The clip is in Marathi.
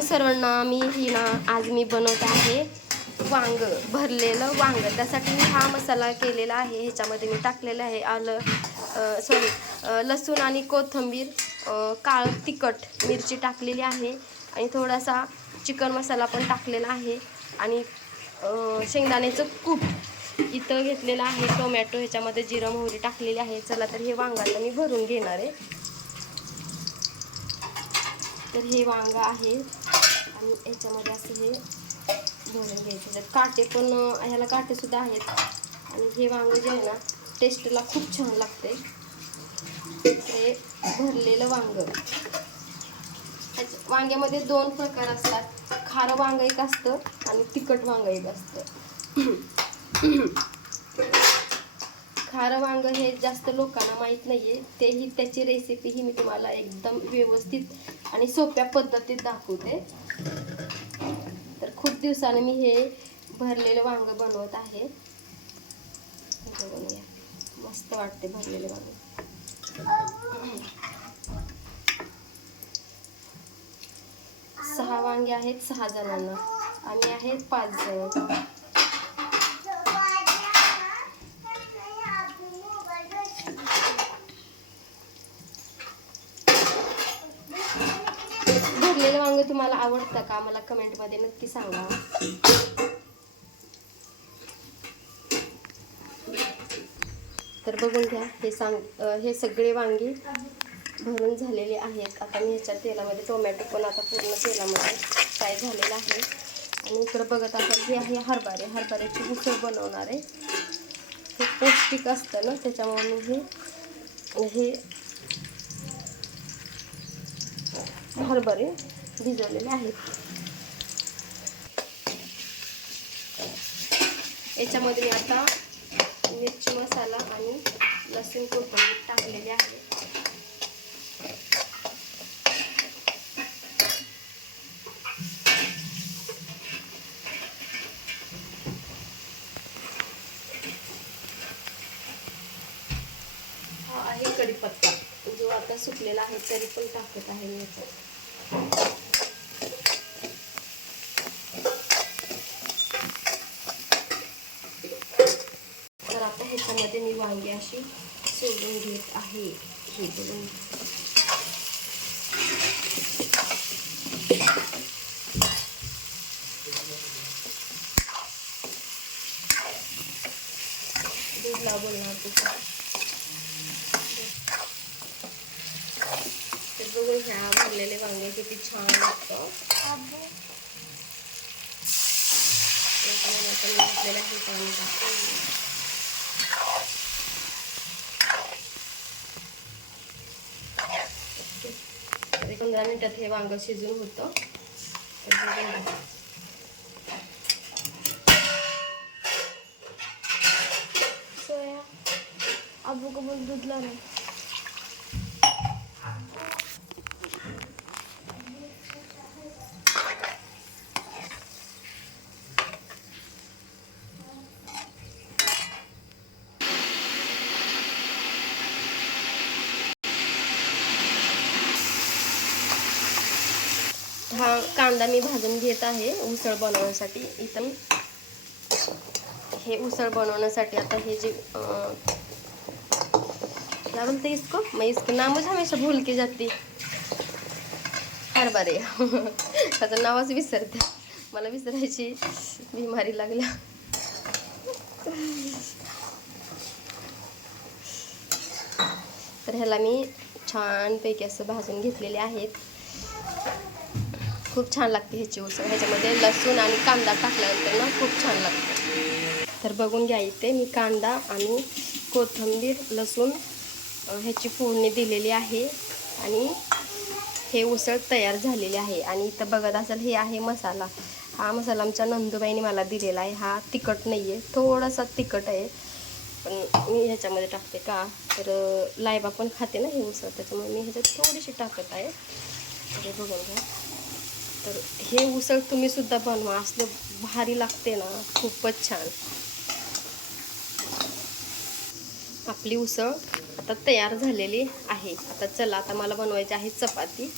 सर्वांना मी ही ना आज मी बनवत आहे वांग भरलेलं वांग. त्यासाठी मी हा मसाला केलेला आहे. ह्याच्यामध्ये मी टाकलेलं आहे आलं सॉरी लसूण आणि कोथिंबीर काळं काळ तिखट मिरची टाकलेली आहे. आणि थोडासा चिकन मसाला पण टाकलेला आहे. आणि शेंगदाण्याचं कूट इथं घेतलेलं आहे. टोमॅटो ह्याच्यामध्ये जिरं मोहरी टाकलेली आहे. चला तर हे वांग मी भरून घेणार आहे. तर हे वांग आहे. आणि याच्यामध्ये असं हे भरून घ्यायचं. तर काटे पण ह्याला काटेसुद्धा आहेत. आणि हे वांगं जे आहे ना टेस्टला खूप छान लागते हे भरलेलं वांगं. वांग्यामध्ये दोन प्रकार असतात. खारं वांग एक असतं आणि तिखट वांग एक असतं. खारं वांग हे जास्त लोकांना माहीत नाही आहे तेही त्याची रेसिपी ही मी तुम्हाला एकदम व्यवस्थित आणि सोप्या पद्धतीत दाखवते. तर खूप दिवसाने मी हे भरलेलं वांग बनवत आहे. हे मस्त वाटते भरलेले वांग. सहा वांगे आहेत सहा जणांना. आम्ही आहेत पाच जण. भरलेलं वांग तुम्हाला आवडतं का? मला कमेंटमध्ये नक्की सांगा. तर बघून घ्या हे सांग हे सगळे वांगी भरून झालेले आहेत. आता मी ह्याच्या तेलामध्ये टोमॅटो पण आता पूर्ण तेलामध्ये फ्राय झालेला आहे. आणि इकडं बघत असाल हे आहे हरभरे. हरभऱ्याची उसळ बनवणार आहे. हे पौष्टिक असतं ना त्याच्यामुळे मी हे हे हरभरे भिजवलेले आहेत. याच्यामध्ये मी आता मिरची मसाला आणि लसूण कोथिंबीर टाकलेले आहे. हा आहे कढीपत्ता. जो आता सुकलेला आहे तरी पण टाकत आहे मी याच्यात तर ह्याच्यामध्ये मी वांगी अशी सोडून घेत आहे. हे बघून दूध लाव बोलणार तुझं ते बघून ह्या भरलेले वांगे किती छान लागतं हे पाणी टाकून तरी पंधरा मिनटात हे वांग शिजून होतं. सोया. अबू कबूल बोल नाही. हा कांदा मी भाजून घेत आहे उसळ बनवण्यासाठी. इथं हे उसळ बनवण्यासाठी आता हे जे अं, क्या बोलते इसको? मैं इसको नाम हमेशा भूल के जाते. हरभरे त्याचं नावच विसरते. मला विसरायची बिमारी लागल्या. तर ह्याला मी छानपैकी असं भाजून घेतलेले आहेत. खूप छान लागते ह्याची उसळ. ह्याच्यामध्ये लसूण आणि कांदा टाकल्यानंतर ना खूप छान लागते. तर बघून घ्या इथे मी कांदा आणि कोथिंबीर लसूण ह्याची फोडणी दिलेली आहे आणि हे उसळ तयार झालेली आहे. आणि इथं बघत असाल हे आहे मसाला. हा मसाला आमच्या नंदुबाईने मला दिलेला आहे. हा तिखट नाही आहे थोडासा तिखट आहे. पण मी ह्याच्यामध्ये टाकते का? तर लायबा पण खाते ना हे उसळ त्याच्यामुळे मी ह्याच्यात थोडीशी टाकत आहे. बघून घ्या. तर हे उसळ तुम्ही सुद्धा बनवा. असलं भारी लागते ना. खूपच छान. आपली उसळ आता तयार झालेली आहे. आता चला आता मला बनवायची आहे चपाती.